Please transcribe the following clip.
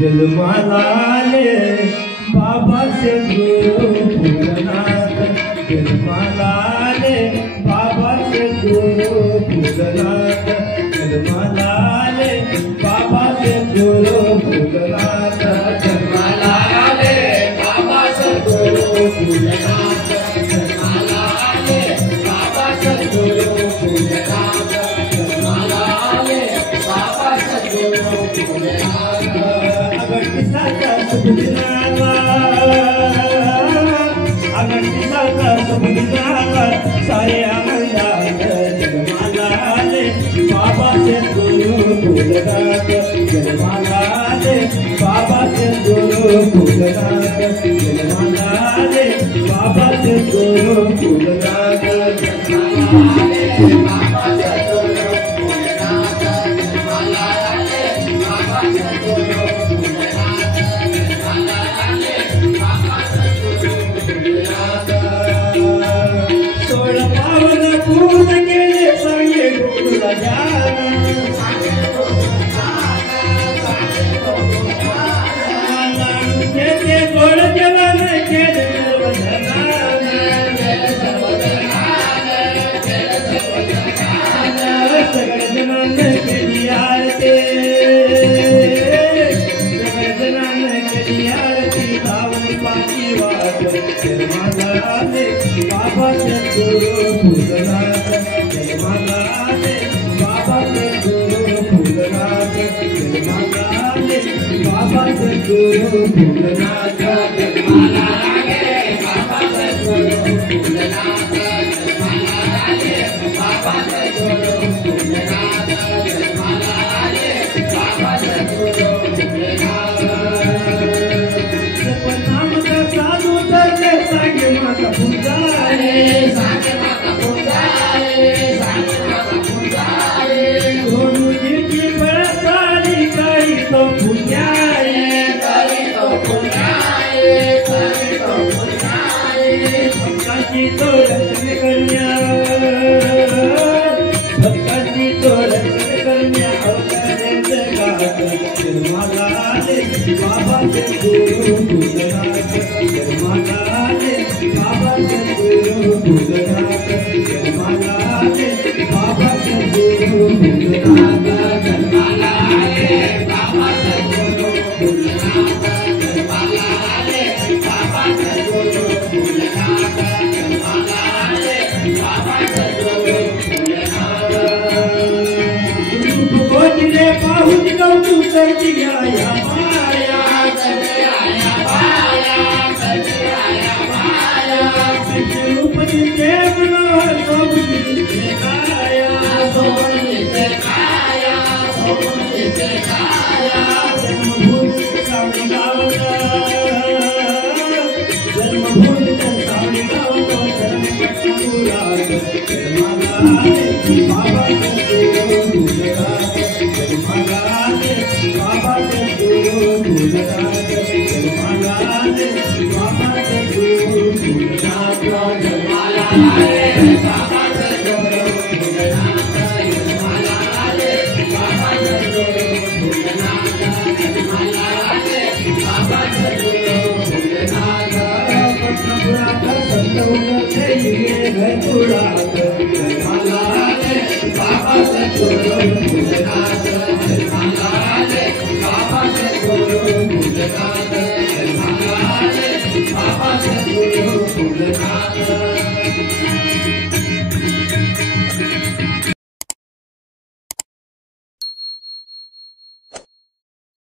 जलमालाले बाबा से गुरु भूलनाथ, जलमालाले बाबा से गुरु भूलनाथ, जलमालाले बाबा से गुरु भूलनाथ, जलमालाले बाबा से गुरु भूलनाथ, जलमालाले बाबा से गुरु भूलनाथ, जलमालाले बाबा से गुरु भूलनाथ। अगर किसा का सुबुदिनाला, अगर किसा का सुबुदिनाला, सारे आनंदात, जलमालाले बाबा से गुरु भूलनाथ, जलमालाले बाबा से गुरु भूलनाथ, जलमालाले बाबा से गुरु भूलनाथ, जलमालाले बाबा से गुरु भूलनाथ, जलमालाले बाबा से गुरु भूलनाथ, जलमालाले बाबा से गुरु भूलनाथ। सोळा पावन पूर्ण केले सांगे गुरुला जान, केले गोड जेवण केले सर्वजणान, सगळ्या जणांना केली आरती, सगळ्या जणांना केली आरती, धावली पाची वाट, जलमालाले बाबा से गुरु भूलनाथ, जलमालाले बाबा से गुरु भूलनाथ, जलमालाले बाबा से गुरु भूलनाथ, जलमालाले बाबा से गुरु भूलनाथ, जलमालाले बाबा से गुरु भूलनाथ, जलमालाले बाबा से गुरु भूलनाथ। जप नाम का साधु धरले सांगे माता पूजारे, सांगे माता पूजारे, सांगे माता पूजारे, गुरुजी बळसारी काही तो पूजारे, करी तो पूजारे, करी तो पूजारे, भक्ताची तो रक्षण करण्या, भक्ताची तो रक्षण करण्या अवतारे जगात, जलमालाले बाबा से गुरु भूलनाथ, जलमालाले बाबा से गुरु भूलनाथ, जलमालाले बाबा से गुरु भूलनाथ, जलमालाले बाबा से गुरु भूलनाथ, जलमालाले बाबा से गुरु भूलनाथ, जलमालाले बाबा से गुरु भूलनाथ। रूप गोदिले पाहुन गौतू सर्जी आया माया, सर्जी आया माया, सर्जी आया माया, रूप दिले मनोहर सोबती दिखाया, सोबन दिखाया, सोबन दिखाया, जन्मभूमी सावली गावता, जन्मभूमी सावली गावता, जन्मपटुरात, जलमालाले बाबा से गुरु भूलनाथ, जलमालाले बाबा से गुरु भूलनाथ, जलमालाले बाबा से गुरु भूलनाथ, जलमालाले बाबा से गुरु भूलनाथ, जलमालाले बाबा से गुरु भूलनाथ, जलमालाले बाबा से गुरु भूलनाथ। जलमालाले बाबा से गुरु भूलनाथ, जलमालाले बाबा से गुरु भूलनाथ।